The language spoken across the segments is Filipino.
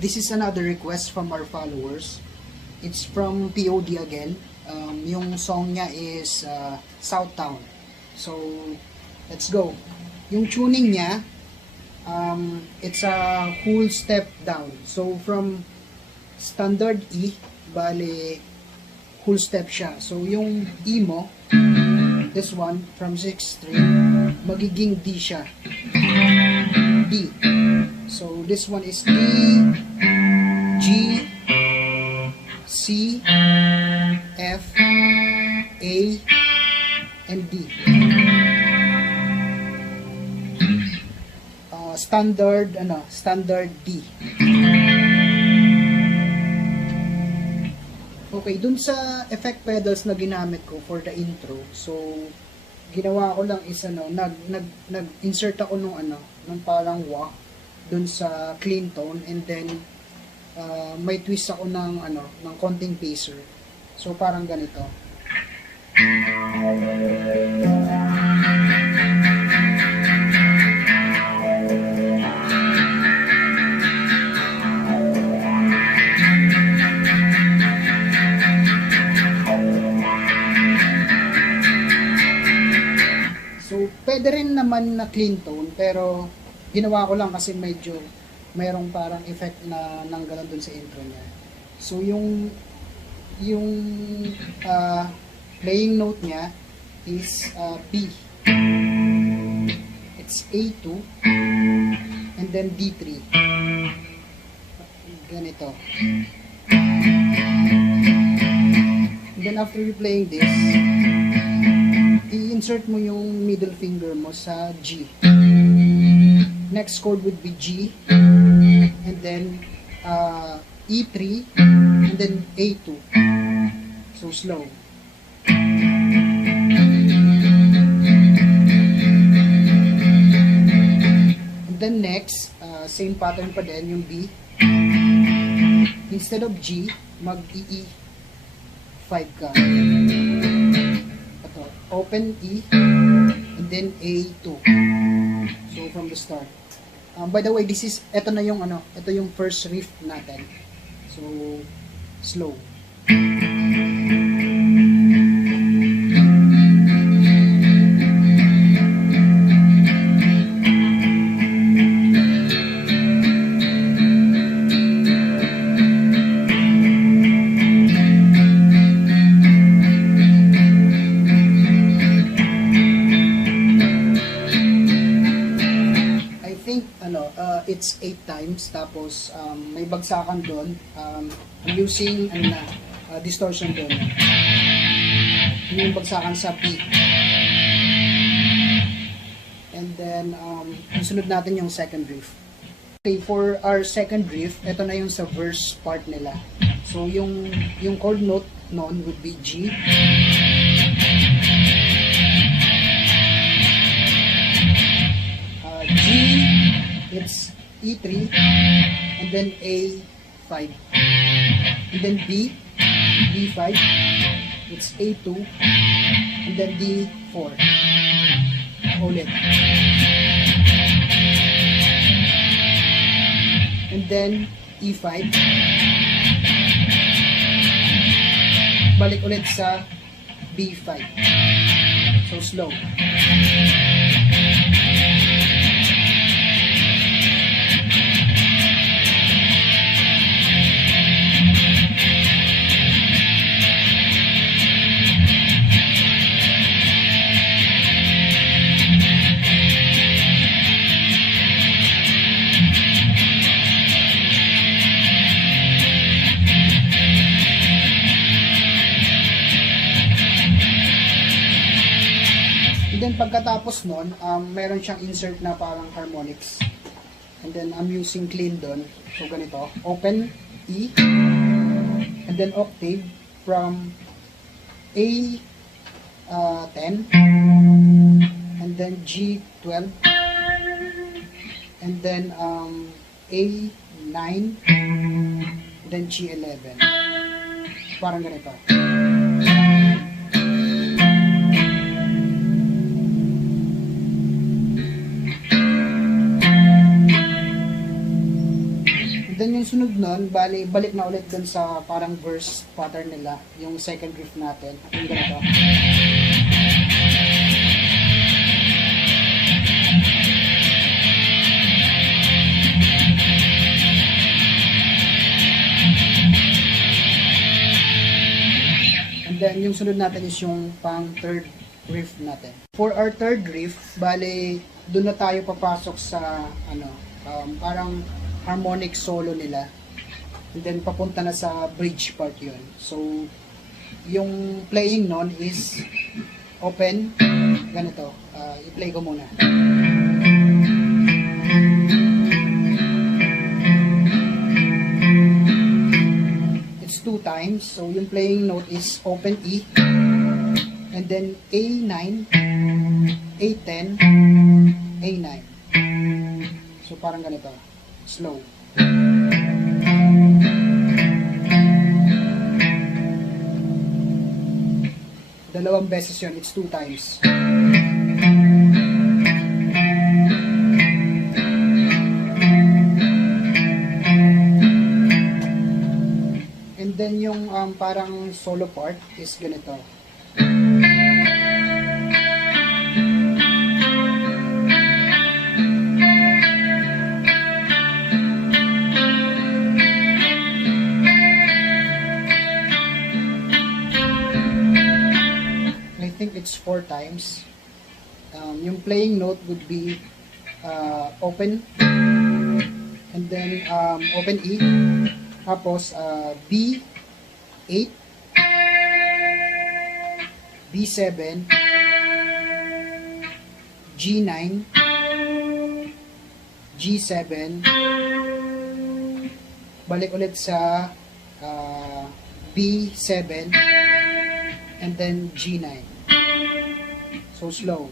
This is another request from our followers. It's from POD again. Yung song niya is Southtown. So, let's go. Yung tuning niya, it's a whole step down. So, from standard E, bale, whole step siya. So, yung E mo, this one, from 6th string, magiging D siya. D. So, this one is D, G, C, F, A, and D. Standard D. Okay, dun sa effect pedals na ginamit ko for the intro, so ginawa ko lang is nag-insert ako nung parang wah dun sa clean tone, and then may twist ako ng konting pacer. So parang ganito. So pwede rin naman na clean tone, pero ginawa ko lang kasi medyo mayroong parang effect na nang ganun dun sa intro niya. So yung playing note niya is B. It's A2 and then D3. Ganito. And then after you playing this, i-insert mo yung middle finger mo sa G. Next chord would be G, and then E3, and then A2. So slow. And then next, same pattern pa din yung B. Instead of G, mag-E5 ka. Ito, open E, and then A2. So from the start. By the way, ito yung first riff natin. So, slow. It's 8 times, tapos may bagsakan doon. I'm using distortion doon. Yung bagsakan sa P. And then sunod natin yung second riff. Okay, for our second riff, ito na yung sa verse part nila. So yung chord note noon would be G. G, it's E3, and then A5, and then B, B5, it's A2, and then D4, ulit, and then E5, balik ulit sa B5, so slow. Then pagkatapos nun, meron siyang insert na parang harmonics. And then I'm using clean doon. So ganito, open E, and then octave from A10, and then G12, and then A9, then G11. Parang ganito. Then yung sunod nun, bali, balik na ulit dun sa parang verse pattern nila, yung second riff natin. Yung ganito. And then, yung sunod natin is yung pang third riff natin. For our third riff, bali, dun na tayo papasok sa, parang harmonic solo nila. And then papunta na sa bridge part yun. So, yung playing nun is open. Ganito. I-play ko muna. It's 2 times. So, yung playing note is open E. And then A9, A10, A9. So, parang ganito. Slow. Dalawang beses yun. It's 2 times. And then yung parang solo part is ganito. I think it's 4 times. Yung playing note would be open, and then open E, tapos B8, B7, G9, G7, balik ulit sa B7, and then G9. So slow.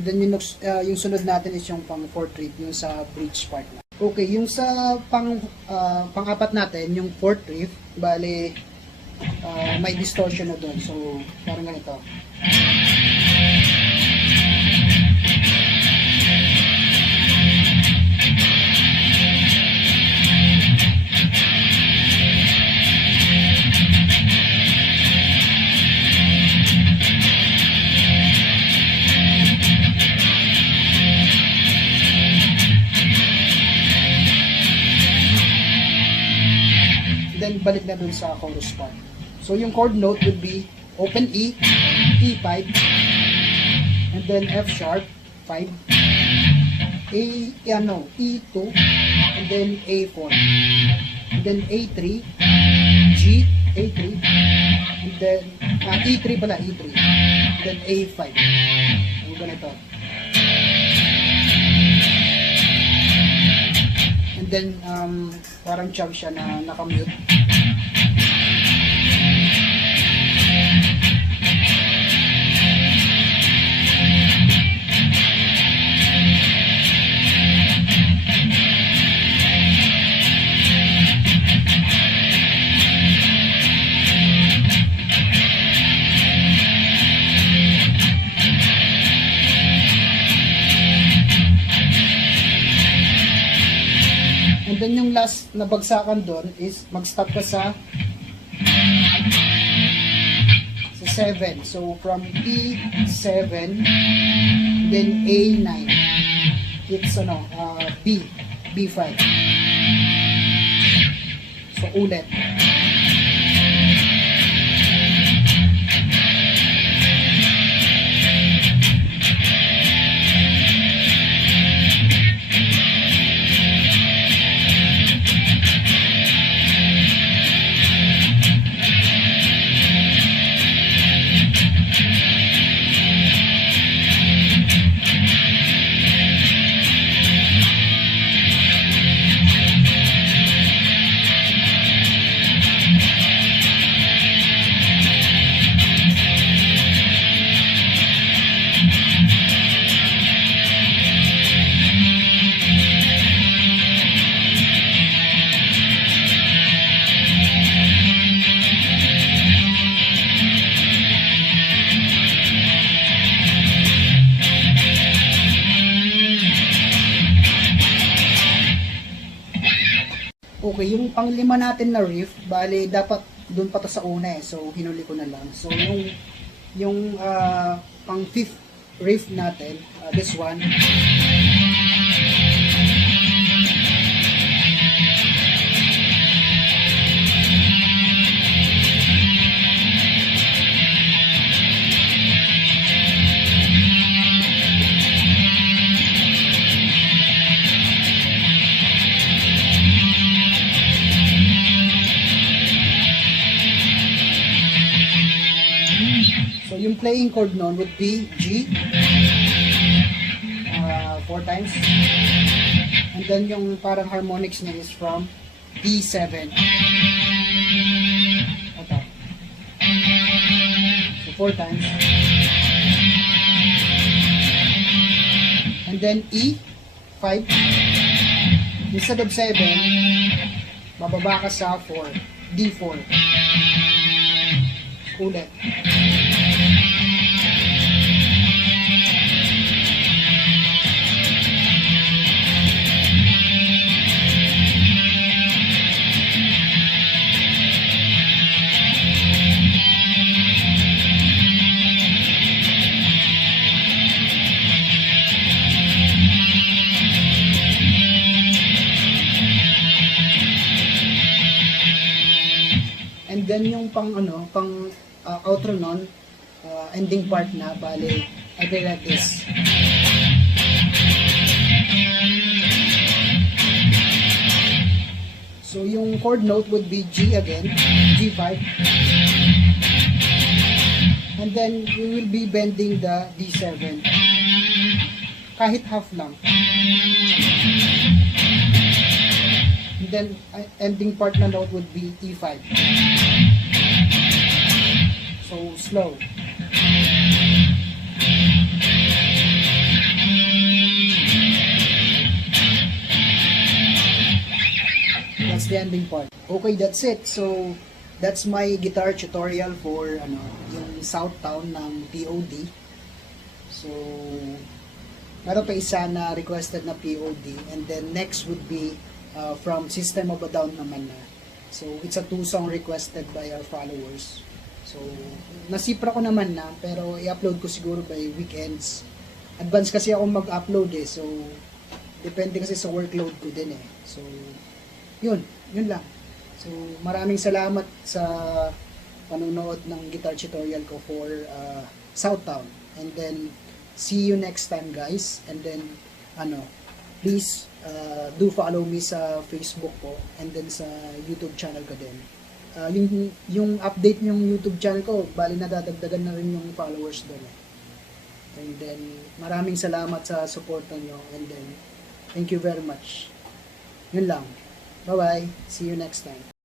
Then yung sunod natin is yung pang fourth riff, yung sa bridge part na. Okay, yung sa pang-apat natin, yung fourth riff, bali may distortion na doon. So, parang ganito. Then balik na dun sa chorus part. So yung chord note would be open E, E5, and then F sharp 5, E2, and then A4, and then A3, G, A3, and then E3 pala, E3, and then A5. Yung ganito. And then parang chug siya na nakamute. And then yung last na bagsakan doon is mag-stop ka sa 7. So from E7 then A9. It's B5. So ulit. Okay, yung panglima natin na riff, bali dapat doon pa to sa una eh. So hinuli ko na lang. So yung pang fifth riff natin, this one. So yung playing chord nun would be G 4 times, and then yung parang harmonics niya is from D7. Ito. So 4 times, and then E 5. Instead of 7, bababa ka sa 4, D4. Ulit. And then yung pang outro nun, ending part na, bale, I did like this. So yung chord note would be G again, G5. And then we will be bending the D7. Kahit half lang. And then ending part na note would be E5. So slow. That's the ending part. Okay, that's it. So that's my guitar tutorial for yung Southtown ng POD. So meron pa isa na requested na POD, and then next would be from System of a Down naman na. So it's a 2-song requested by our followers. So nasipra ko naman na, pero i-upload ko siguro by weekends. Advance kasi ako mag-upload eh. So depende kasi sa workload ko din eh. So yun lang. So maraming salamat sa panonood ng guitar tutorial ko for Southtown. And then see you next time, guys. And then please do follow me sa Facebook ko, and then sa YouTube channel ko din. Yung update yung YouTube channel ko, bali nadadagdagan na rin yung followers doon. And then maraming salamat sa suporta nyo, and then thank you very much. Yun lang. Bye bye. See you next time.